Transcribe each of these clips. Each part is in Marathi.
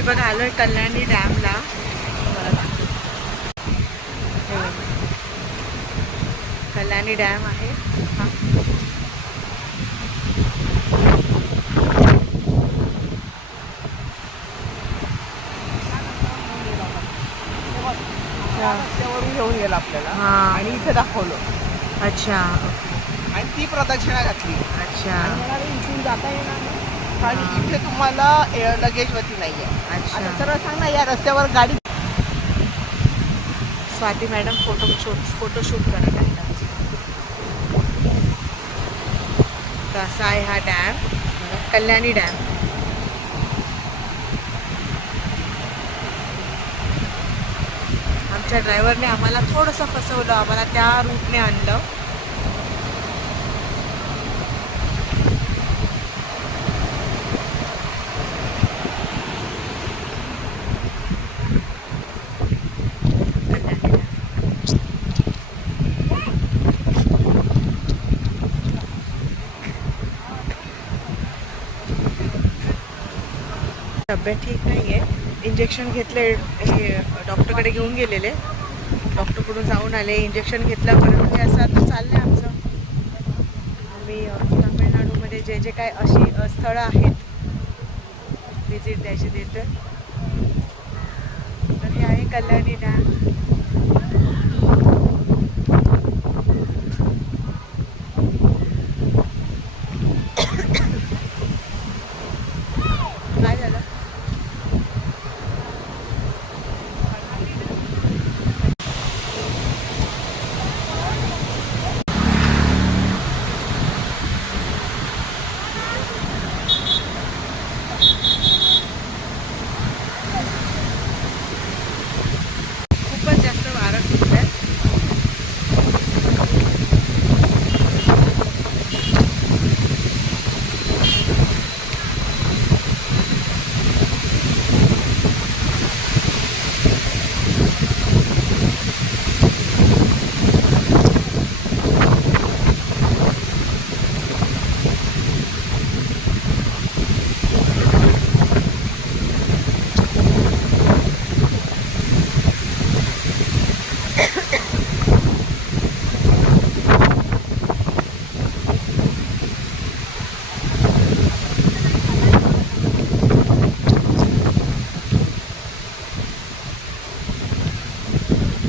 आम्ही बघा आलोय कल्याणी डॅमला. कल्याणी डॅम आहे हा. रस्त्यावरून घेऊन गेला आपल्याला हा. आणि इथे दाखवलं. अच्छा आणि ती प्रदक्षिणा घातली. अच्छा आणि म्हणाले इथून जाता येणार नाही आणि इथे तुम्हाला लगेजवरती नाहीये. अच्छा. आता सरळ सांग ना, या रस्त्यावर गाडी. स्वाती मॅडम फोटोशूट करत आहेत. तर असा आहे हा डॅम, कल्याणी डॅम. आमच्या ड्रायव्हरने आम्हाला थोडंसं फसवलं, आम्हाला त्या रूटने आणलं. तब्येत ठीक नाही आहे. इंजेक्शन घेतले, हे डॉक्टरकडे घेऊन गेलेले, डॉक्टरकडून जाऊन आले, इंजेक्शन घेतल्यापर्यंत हे असं आता चाललं आहे आमचं. आम्ही तामिळनाडूमध्ये जे जे काय अशी स्थळं आहेत व्हिजिट द्यायची तिथे, तर हे आहे कल्याणी डॅम. काय झालं? खूपच जास्त वारं सुटलंय.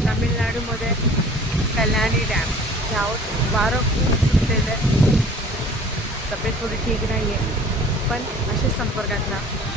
तामिळनाडूमध्ये कल्याणी डॅम ह्यावर वारं खूप सुटलेलं आहे. तब्येत थोडी ठीक नाही आहे, पण असेच संपर्कात राहा.